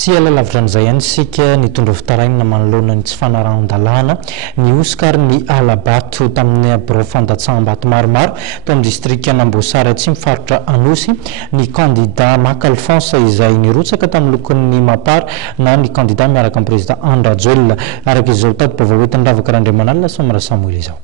Tsy ela lavitran'izay ihany sika nitondra fitarainana manoloana ny tsy fanarahan-dalàna ny Oscar ny Alabato tamin'ny biro fandatsaham-bato maromaro tao amin'ny distrika Namboasary Atsimo faritra Anosy ny candidat Marc Alphonse izay nirotsaka tamin'ny lokon'ny Mapara na ny candidat miaraka amin'ny président Andry Rajoelina araka izao tadi-baovao entin'ny ravaka Randriamanalina Somara Samuel izao.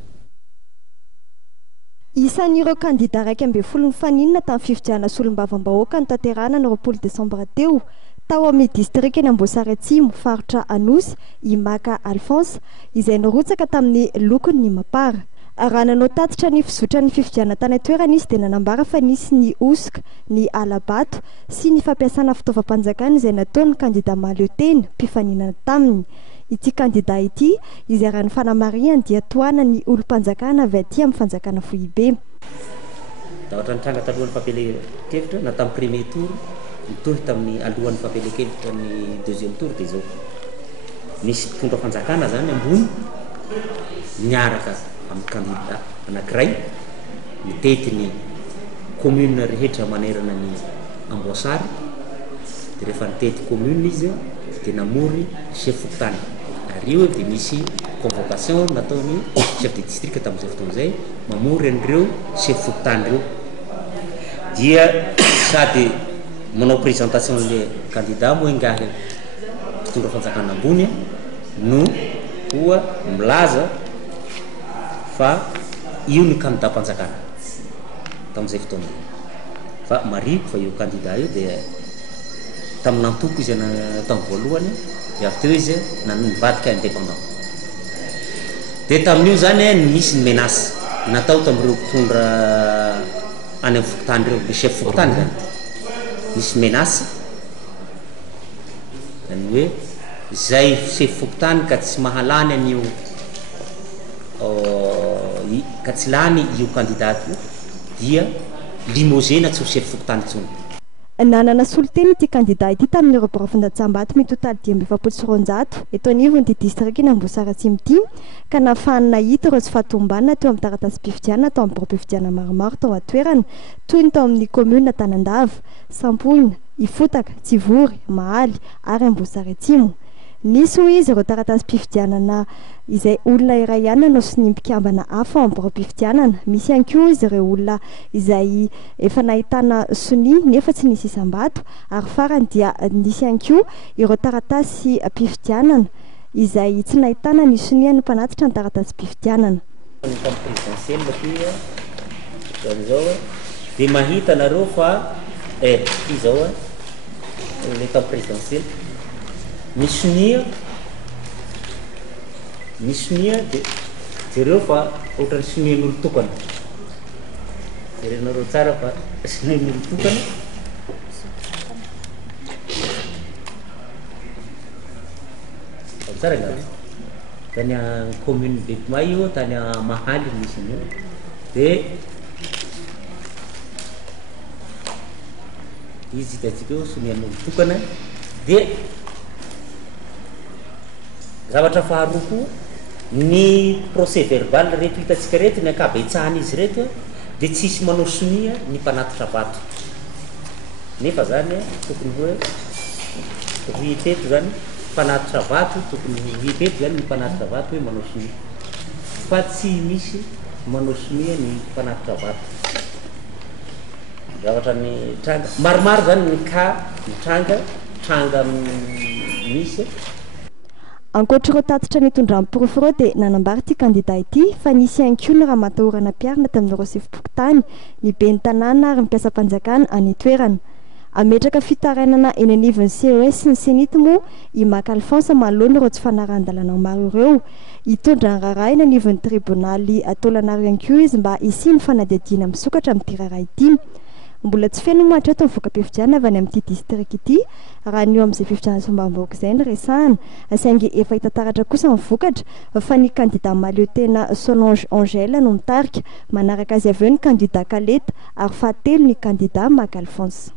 Isan'ireo candidat 12 faninana tamin'ny fifidianana solombavam-bahoaka ny tanterahana ny 20 Desambra teo tao amin'ny distrika Namboasary Atsimo faritra Anosy i Marc Alphonse izay nirotsaka tamin'ny lokon'ny Mapara. Raha nanao tatitra ny fizotra ny fifidianana tany an-toerana izy dia nanambara fa nisy ny Oscar, ny Alabato sy ny fampiasana fitaovam-panjakana izay nataon'ny candidat mahaleo teny mpifaninana taminy. Ity candidat ity izay raha ny fanamariany dia toana ny olom-panjakana avy aty amin'ny fanjakana Fohibe. Ohatra nitranga talohan'ny fampelekevitra na tamin'ny premier tour mitohy tamin'ny alohan'ny fampelekevitra ny deuxième tour dia zao nisy mpitondra fanjakana zany ambony niaraka amin'ny candidat anankiray mitety ny commune rehetra manerana ny Amboasary dia rehefa nitety commune izy dia namory chef fokontany ary io dia misy convocation nataony chef de district tamin'izay fotoana izay mamory an'ireo chef fokontany ireo dia sady manao présentation le candidat moa ingahy mpitondra fanjakana ambony no koa milaza fa io ny candidat mpanjakana tamin'izay fotoana fa mariko fa io candidat io dia tamin'ny nantoko izy tamin'ny voalohany dia avy teo izy nivadika indépendant dia tamin'io zany misy ny menace natao tamin'ireo mpitondra any amin'ny fokontany ireo le chef fokontany zany misy menace zany hoe zay chef fokontany ka tsy mahalany an'io ka tsy lany io candidat dia limogena tsy ho chef fokontany intsony. Nanana soloteny ity candidat ity tamin'ireo biro fandatsaham-bato mitotaly 290 eto anivony ity district Namboasary Atsimo ity ka nahafahany nahita ireo tsy fahatombanana teo amin'ny taratasy mpifidianana tao amin'ny biro mpifidianana maromaro tao an-toerana toy ny tao amin'ny commune Tanandava, Sampoina, Ifotaka, Tsivory, Mahaly ary Amboasary Atsimo. Nisy hoy izy ireo taratasy mpifidianana izay olona iray ihany nanao sinimpikambana hafa amin'ny biro mpifidianana. Misy ihany koa izy ireo olona izay efa nahitana soni nefa tsy nisy isam-bato ary farany dia nisy ihany koa ireo taratasy mpifidianana izay tsy nahitana ny soni ny mpanatitra ny taratasy mpifidianana. Dia mahita nareo fa izao le temps présidentiel misy sonia dia ireo fa ohatrany sonian'olo tokana irenareo tsara fa sonian'olo tokana tsara ngany tany a commune Betomay io tany a Mahaly misy an'io dia izy hitantsika io sonian'olo tokana dia zavatra faharoa koa ny procès verbal reto hitantsika reto ny akabetsahany izy reto dia tsisy manao sonia ny mpanatitra vato nefa zany tokony hoe riteto zany mpanatitra vato tokony riteto zany ny mpanatitra vato hoe manao sonia fa tsy misy manao sonia ny mpanatitra vato zavatra ny tranga maromaro zany ny ka tranga misy. Ankoatr'ireo tatitra nitondran'ny porofireo dia nanambara ity candidat ity fa nisy ihany koa ny raha matahorana mpiarina tamin'ireo sefim-pokotany ny ben'ny tanàna ary mpiasam-panjakana any toerana. Ametraka fitarainana eny anivon'ny CES ny senity moa i Marc Alphonse manoloana ireo tsy fanarahan-dalàna maro ireo hitondra ny raharaha eny anivon'ny tribonaly ataolanaro ihany koa izy mba hisy ny fanadihadiana misokatra amin'ity raharaha ity. Mbola tsy feno moa hatreto mivoaka mpifidianana avy any amin'ity district ity raha ny eo amin'izay fifidianana sombavam-bahoaka izay ny resahana saingy efa hita taratra kosa mivokatra fa ny candidat mahaleo tena Solange Angèle no mitarika manaraka azy avy eo ny candidat Kaleta ary fahatelo ny candidat Marc Alphonse.